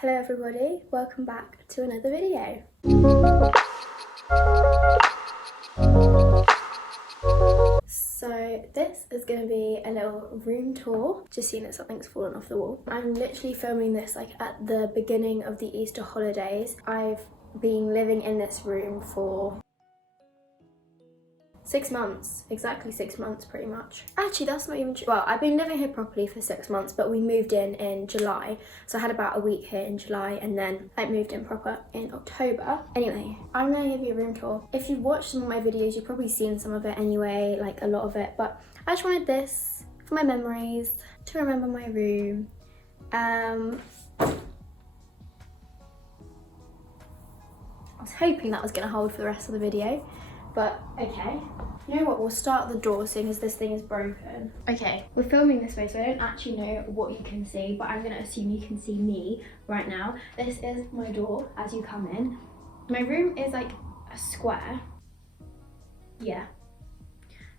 Hello everybody, welcome back to another video. So this is going to be a little room tour, just seeing that something's fallen off the wall. I'm literally filming this like at the beginning of the Easter holidays. I've been living in this room for 6 months, exactly 6 months pretty much. Actually, that's not even true. Well, I've been living here properly for 6 months, but we moved in July. So I had about a week here in July and then I moved in proper in October. Anyway, I'm gonna give you a room tour. If you've watched some of my videos, you've probably seen some of it anyway, like a lot of it, but I just wanted this for my memories, to remember my room. I was hoping that was gonna hold for the rest of the video. But okay, you know what, we'll start the door seeing as this thing is broken. Okay, we're filming this way so I don't actually know what you can see, but I'm gonna assume you can see me right now. This is my door as you come in. My room is like a square. Yeah,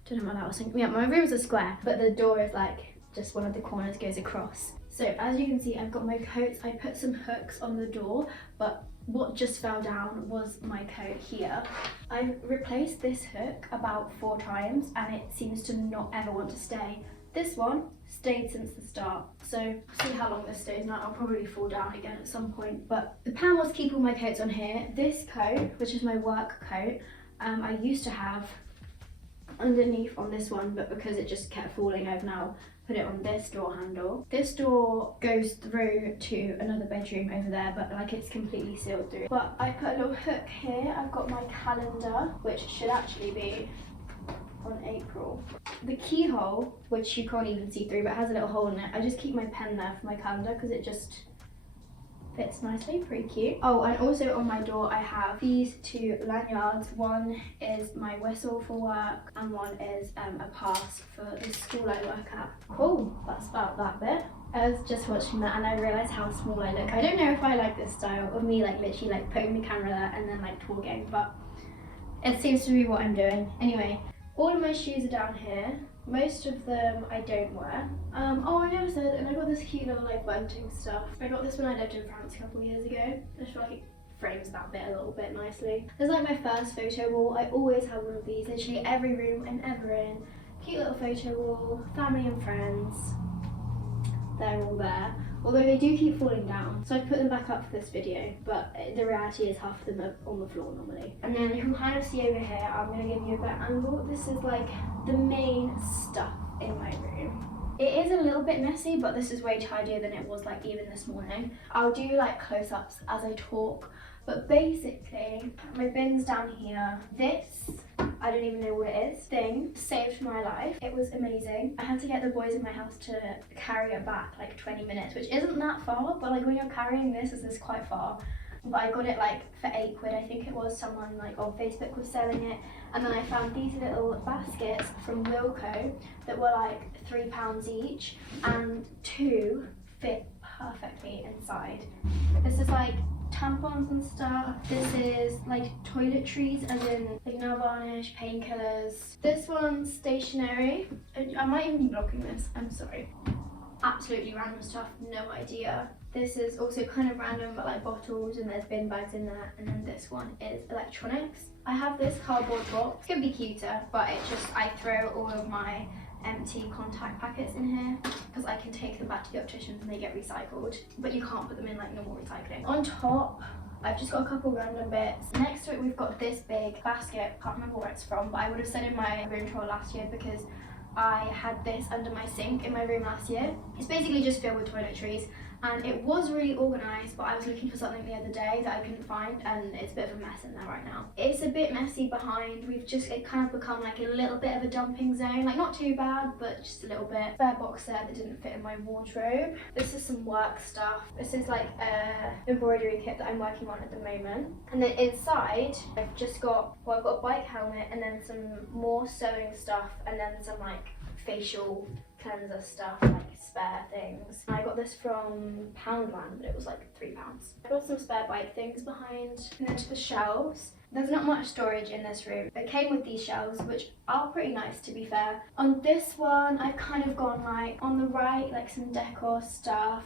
don't know what that was saying. Yeah, my room is a square, but the door is like just one of the corners goes across. So as you can see, I've got my coats. I put some hooks on the door, but what just fell down was my coat here. I've replaced this hook about 4 times and it seems to not ever want to stay. This one stayed since the start, so see how long this stays now. I'll probably fall down again at some point, but the plan was to keep all my coats on here. This coat, which is my work coat, I used to have underneath on this one, but because it just kept falling, I've now put it on this door handle. This door goes through to another bedroom over there, but like it's completely sealed through. But I put a little hook here. I've got my calendar, which should actually be on April. The keyhole, which you can't even see through, but has a little hole in it. I just keep my pen there for my calendar because it just fits nicely, pretty cute. Oh, and also on my door I have these 2 lanyards. One is my whistle for work and one is a pass for the school I work at. Cool, that's about that bit. I was just watching that and I realised how small I look. I don't know if I like this style of me like literally like putting the camera there and then like talking, but it seems to be what I'm doing. Anyway, all of my shoes are down here. Most of them I don't wear. Oh, I never said, and I got this cute little like bunting stuff. I got this when I lived in France a couple of years ago. I feel like it frames that bit a little bit nicely. This is like my first photo wall. I always have one of these, literally every room I'm ever in. Cute little photo wall, family and friends. They're all there. Although they do keep falling down, so I put them back up for this video, but the reality is half of them are on the floor normally. And then you can kind of see over here, I'm going to give you a better angle. This is like the main stuff in my room. It is a little bit messy, but this is way tidier than it was like even this morning. I'll do like close-ups as I talk, but basically my bin's down here. This, I don't even know what it is, thing saved my life. It was amazing. I had to get the boys in my house to carry it back like 20 minutes, which isn't that far, but like when you're carrying this is quite far. But I got it like for £8, I think it was. Someone like on Facebook was selling it, and then I found these little baskets from Wilko that were like £3 each, and 2 fit perfectly inside. This is like tampons and stuff. This is like toiletries, as in like nail varnish, painkillers. This one's stationery. I might even be blocking this, I'm sorry. Absolutely random stuff, no idea. This is also kind of random, but like bottles, and there's bin bags in there. And then this one is electronics. I have this cardboard box. It's gonna be cuter, but it just, I throw all of my empty contact packets in here because I can take them back to the opticians and they get recycled, but you can't put them in like normal recycling. On top, I've just got a couple random bits. Next to it, we've got this big basket. Can't remember where it's from, but I would have said in my room tour last year because I had this under my sink in my room last year. It's basically just filled with toiletries, and it was really organised, but I was looking for something the other day that I couldn't find, and it's a bit of a mess in there right now. It's a bit messy behind. It kind of become like a little bit of a dumping zone, like not too bad, but just a little bit. Spare box there that didn't fit in my wardrobe. This is some work stuff. This is like a embroidery kit that I'm working on at the moment. And then inside, I've just got, well, I've got a bike helmet and then some more sewing stuff, and then some like facial cleanser stuff, like spare things. I got this from Poundland, but it was like £3. I got some spare bike things behind. And then to the shelves. There's not much storage in this room. It came with these shelves, which are pretty nice to be fair. On this one, I've kind of gone like, on the right, like some decor stuff.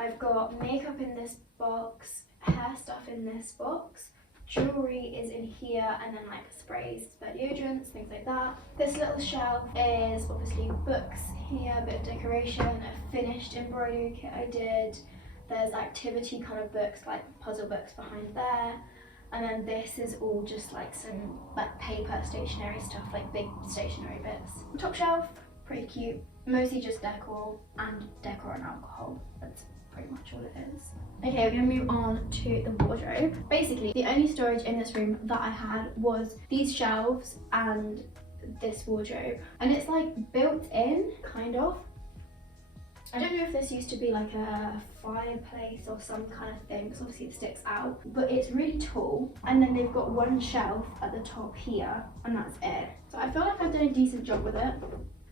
I've got makeup in this box, hair stuff in this box, jewellery is in here, and then like sprays, spare deodorants, things like that. This little shelf is obviously books here, a bit of decoration, a finished embroidery kit I did. There's activity kind of books, like puzzle books behind there. And then this is all just like some like paper stationery stuff, like big stationery bits. Top shelf, pretty cute. Mostly just decor and alcohol. That's pretty much all it is. Okay, we're gonna move on to the wardrobe. Basically, the only storage in this room that I had was these shelves and this wardrobe. And it's like built in, kind of. I don't know if this used to be like a fireplace or some kind of thing, because obviously it sticks out, but it's really tall. And then they've got one shelf at the top here, and that's it. So I feel like I've done a decent job with it.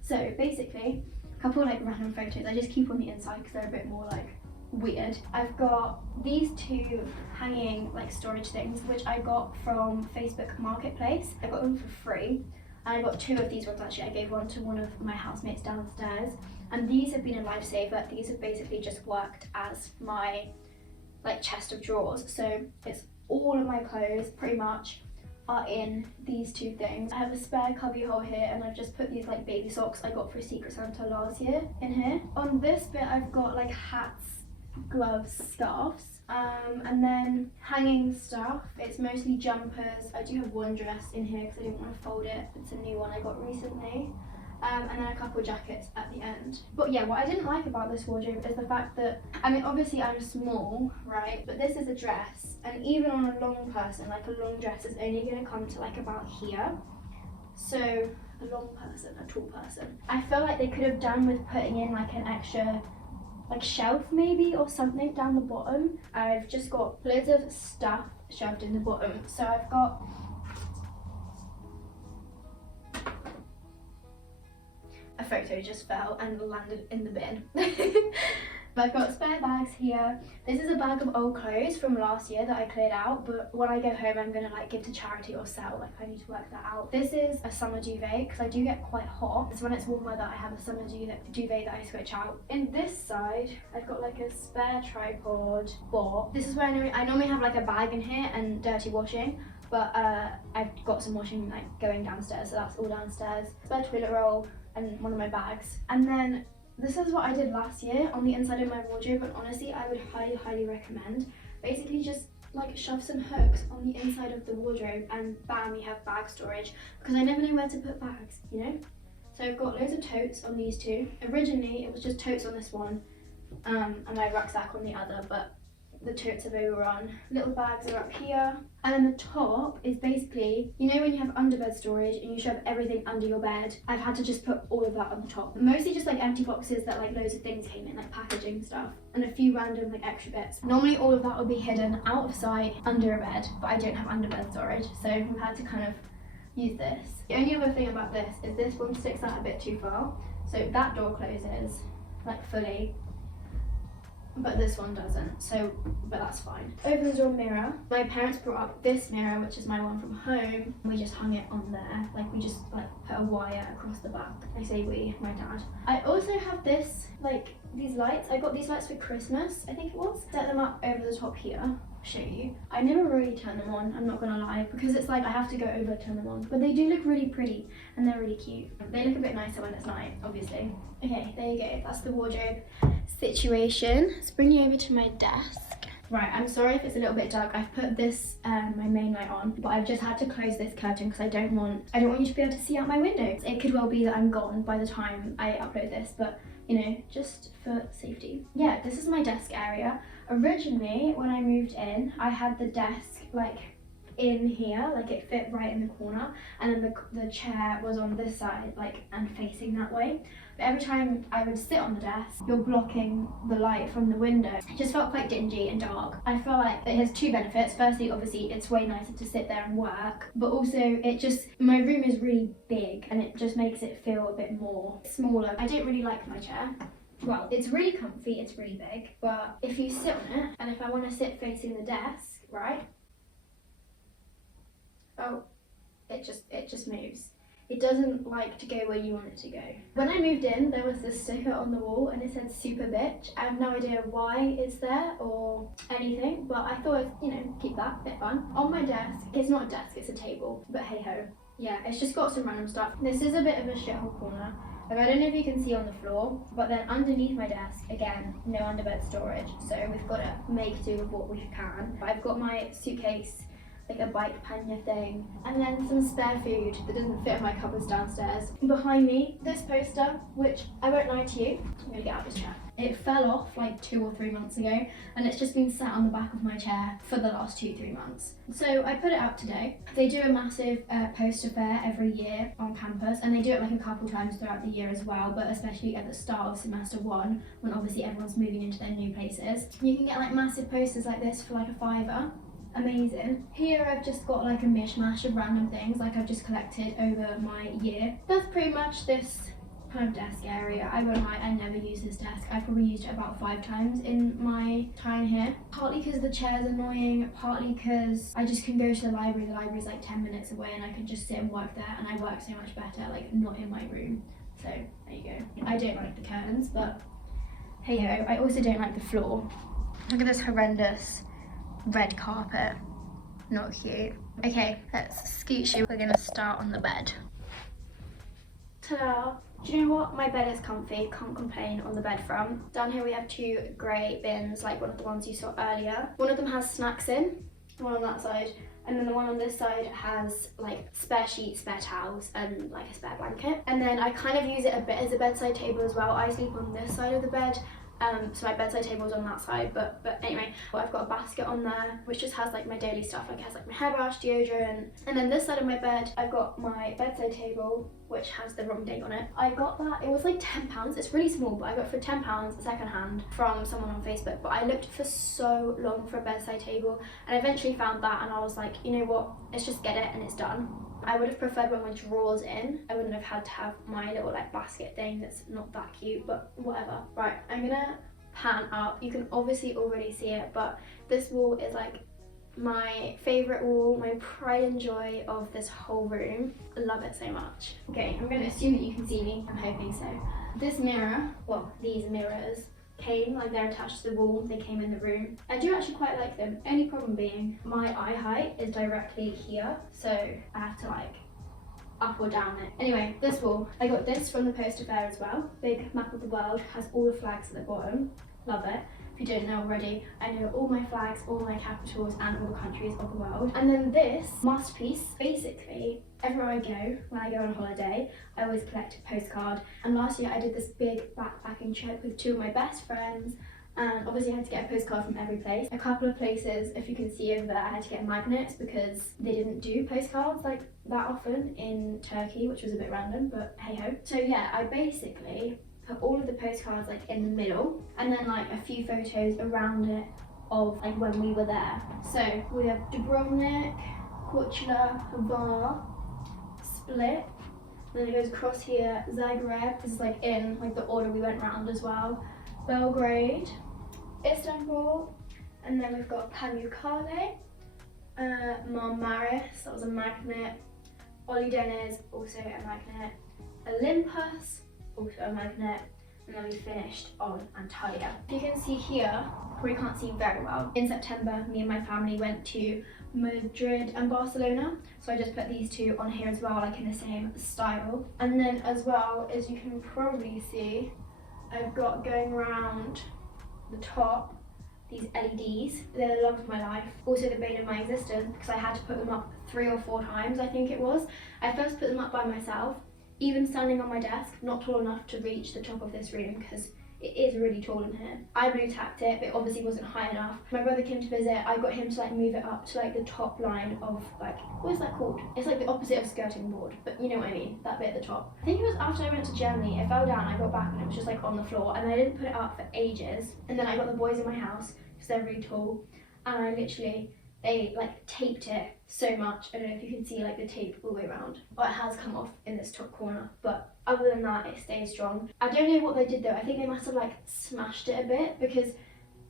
So basically, a couple like random photos I just keep on the inside because they're a bit more like weird. I've got these two hanging like storage things, which I got from Facebook Marketplace. I got them for free. And I got two of these ones actually. I gave one to one of my housemates downstairs. And these have been a lifesaver. These have basically just worked as my like chest of drawers. So it's all of my clothes pretty much are in these two things. I have a spare cubby hole here, and I've just put these like baby socks I got for Secret Santa last year in here. On this bit I've got like hats, gloves, scarves, and then hanging stuff. It's mostly jumpers. I do have one dress in here because I didn't want to fold it. It's a new one I got recently. And then a couple jackets at the end. But yeah, what I didn't like about this wardrobe is the fact that, I mean, obviously I'm small, right? But this is a dress, and even on a long person, like a long dress is only going to come to like about here. So a long person, a tall person. I feel like they could have done with putting in like an extra like shelf maybe or something down the bottom. I've just got loads of stuff shelved in the bottom. So I've got a photo just fell and landed in the bin. I've got spare bags here. This is a bag of old clothes from last year that I cleared out, but when I go home I'm gonna like give to charity or sell. Like I need to work that out. This is a summer duvet because I do get quite hot. So when it's warm weather I have a summer duvet that I switch out. In this side I've got like a spare tripod bought. This is where I normally have like a bag in here and dirty washing. But I've got some washing like going downstairs, so that's all downstairs. Spare toilet roll and one of my bags. And then this is what I did last year on the inside of my wardrobe, and honestly I would highly recommend. Basically just like shove some hooks on the inside of the wardrobe and bam, you have bag storage, because I never know where to put bags, you know? So I've got loads of totes on these two. Originally it was just totes on this one and my rucksack on the other, but the totes have overrun. Little bags are up here, and then the top is basically, you know when you have underbed storage and you shove everything under your bed, I've had to just put all of that on the top. Mostly just like empty boxes that like loads of things came in, like packaging stuff, and a few random like extra bits. Normally all of that would be hidden out of sight under a bed, but I don't have underbed storage, so I've had to kind of use this. The only other thing about this is this one sticks out a bit too far, so that door closes like fully, but this one doesn't, so, but that's fine. Over the door mirror, my parents brought up this mirror, which is my one from home. We just hung it on there, like we just like put a wire across the back. I say we, my dad. I also have this, like these lights. I got these lights for Christmas, I think it was. Set them up over the top here. I'll show you. I never really turn them on, I'm not gonna lie, because it's like I have to go over turn them on. But they do look really pretty and they're really cute. They look a bit nicer when it's night, obviously. Okay, there you go, that's the wardrobe situation. Let's bring you over to my desk. Right, I'm sorry if it's a little bit dark. I've put this my main light on, but I've just had to close this curtain because I don't want you to be able to see out my window. It could well be that I'm gone by the time I upload this, but you know, just for safety. Yeah, this is my desk area. Originally, when I moved in, I had the desk like in here, like it fit right in the corner, and then the chair was on this side, like, and facing that way. But every time I would sit on the desk, you're blocking the light from the window. It just felt quite dingy and dark. I feel like it has two benefits. Firstly, obviously, it's way nicer to sit there and work, but also it just, my room is really big and it just makes it feel a bit more smaller. I don't really like my chair. Well, it's really comfy, it's really big, but if you sit on it, and if I want to sit facing the desk, right? Oh, it just moves. it doesn't like to go where you want it to go. When I moved in, there was this sticker on the wall and it said super bitch. I have no idea why it's there or anything, but I thought I'd, you know, keep that a bit fun. On my desk, it's not a desk, it's a table, but hey ho. Yeah, it's just got some random stuff. This is a bit of a shithole corner. Like, I don't know if you can see on the floor, but then underneath my desk, again, no underbed storage. So we've got to make do with what we can. I've got my suitcase, like a bike pannier thing, and then some spare food that doesn't fit in my cupboards downstairs. Behind me, this poster, which I won't lie to you, I'm gonna get out of this chair. It fell off like 2 or 3 months ago, and it's just been sat on the back of my chair for the last 2-3 months. So I put it out today. They do a massive poster fair every year on campus, and they do it like a couple times throughout the year as well, but especially at the start of semester 1, when obviously everyone's moving into their new places. You can get like massive posters like this for like a £5. Amazing. Here I've just got like a mishmash of random things like I've just collected over my year. That's pretty much this kind of desk area. I won't lie, I never use this desk. I probably used it about 5 times in my time here. Partly because the chair's annoying, partly because I just can go to the library. The library's like 10 minutes away and I can just sit and work there, and I work so much better like not in my room. So there you go. I don't like the curtains, but hey ho. I also don't like the floor. Look at this horrendous red carpet. Not cute. Okay, let's scooch you. We're gonna start on the bed. Ta-da! Do you know what? My bed is comfy, can't complain on the bed front. Down here we have 2 grey bins, like one of the ones you saw earlier. One of them has snacks in, one on that side, and then the one on this side has like spare sheets, spare towels, and like a spare blanket. And then I kind of use it a bit as a bedside table as well. I sleep on this side of the bed, so my bedside table is on that side, but anyway, I've got a basket on there which just has like my daily stuff, like it has like my hairbrush, deodorant, and then this side of my bed I've got my bedside table which has the wrong date on it. I got that, it was like £10, it's really small, but I got it for £10 second hand from someone on Facebook. But I looked for so long for a bedside table and I eventually found that, and I was like, you know what, let's just get it and it's done. I would have preferred one with drawers in. I wouldn't have had to have my little like basket thing that's not that cute, but whatever. Right, I'm gonna pan up. You can obviously already see it, but this wall is like my favourite wall, my pride and joy of this whole room. I love it so much. Okay, I'm gonna assume that you can see me. I'm hoping so. This mirror, well, these mirrors came, like they're attached to the wall, they came in the room. I do actually quite like them. Only problem being my eye height is directly here, so I have to like up or down it. Anyway, this wall, I got this from the poster fair as well. Big map of the world, has all the flags at the bottom. Love it. If you don't know already, I know all my flags, all my capitals, and all the countries of the world. And then this masterpiece, basically everywhere I go, when I go on holiday, I always collect a postcard. And last year I did this big backpacking trip with 2 of my best friends, and obviously I had to get a postcard from every place. A couple of places, if you can see over there, I had to get magnets because they didn't do postcards like that often in Turkey, which was a bit random, but hey ho. So yeah, I basically put all of the postcards like in the middle, and then like a few photos around it of like when we were there. So we have Dubrovnik, Korčula, Hvar, Split, and then it goes across here, Zagreb, this is like in like the order we went round as well, Belgrade, Istanbul, and then we've got Pamukkale, Marmaris, that was a magnet, Olidenes, also a magnet, Olympus, also a magnet, and then we finished on Antalya. You can see here, probably can't see very well, in September me and my family went to Madrid and Barcelona, so I just put these 2 on here as well, like in the same style. And then as well, as you can probably see, I've got going around the top these LEDs. They're the love of my life, also the bane of my existence, because I had to put them up 3 or 4 times, I think it was. I first put them up by myself, even standing on my desk, not tall enough to reach the top of this room because it is really tall in here. I blue tacked it, but it obviously wasn't high enough. My brother came to visit, I got him to like move it up to like the top line of like, what is that called? It's like the opposite of a skirting board, but you know what I mean, that bit at the top. I think it was after I went to Germany, it fell down, I got back and it was just like on the floor, and I didn't put it up for ages. And then I got the boys in my house, because they're really tall, and I literally, they like taped it so much. I don't know if you can see like the tape all the way around, but it has come off in this top corner, but other than that it stays strong. I don't know what they did though, I think they must have like smashed it a bit, because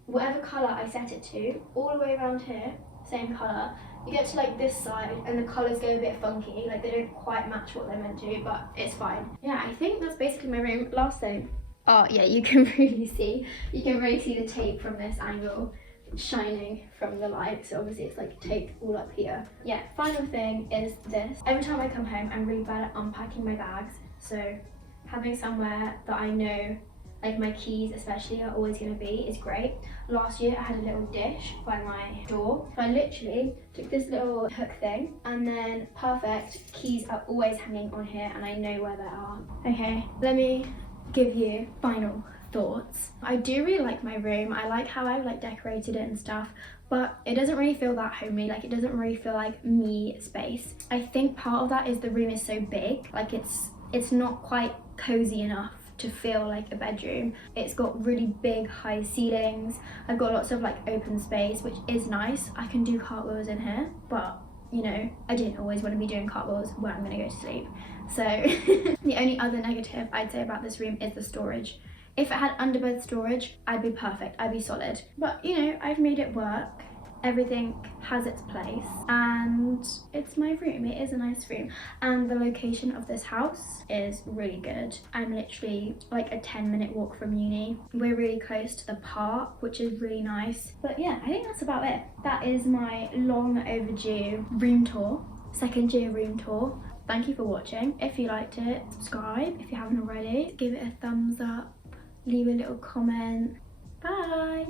whatever colour I set it to, all the way around here, same colour. You get to like this side and the colours go a bit funky, like they don't quite match what they're meant to, but it's fine. Yeah, I think that's basically my room. Last thing. Oh yeah, you can really see the tape from this angle shining from the light, so obviously it's like taped all up here. Yeah, final thing is this. Every time I come home, I'm really bad at unpacking my bags, so having somewhere that I know, like my keys especially, are always going to be is great. Last year I had a little dish by my door, so I literally took this little hook thing, and then perfect, keys are always hanging on here and I know where they are. Okay, let me give you final thoughts. I do really like my room. I like how I've like decorated it and stuff, but it doesn't really feel that homely. Like it doesn't really feel like me space. I think part of that is the room is so big, like it's not quite cozy enough to feel like a bedroom. It's got really big high ceilings. I've got lots of like open space, which is nice. I can do cartwheels in here, but you know, I didn't always want to be doing cartwheels when I'm gonna go to sleep. So the only other negative I'd say about this room is the storage. If it had underbed storage, I'd be perfect, I'd be solid. But you know, I've made it work. Everything has its place and it's my room. It is a nice room, and the location of this house is really good. I'm literally like a 10-minute walk from uni. We're really close to the park, which is really nice. But yeah, I think that's about it. That is my long overdue room tour, second year room tour. Thank you for watching. If you liked it, subscribe if you haven't already. Give it a thumbs up, leave a little comment. Bye.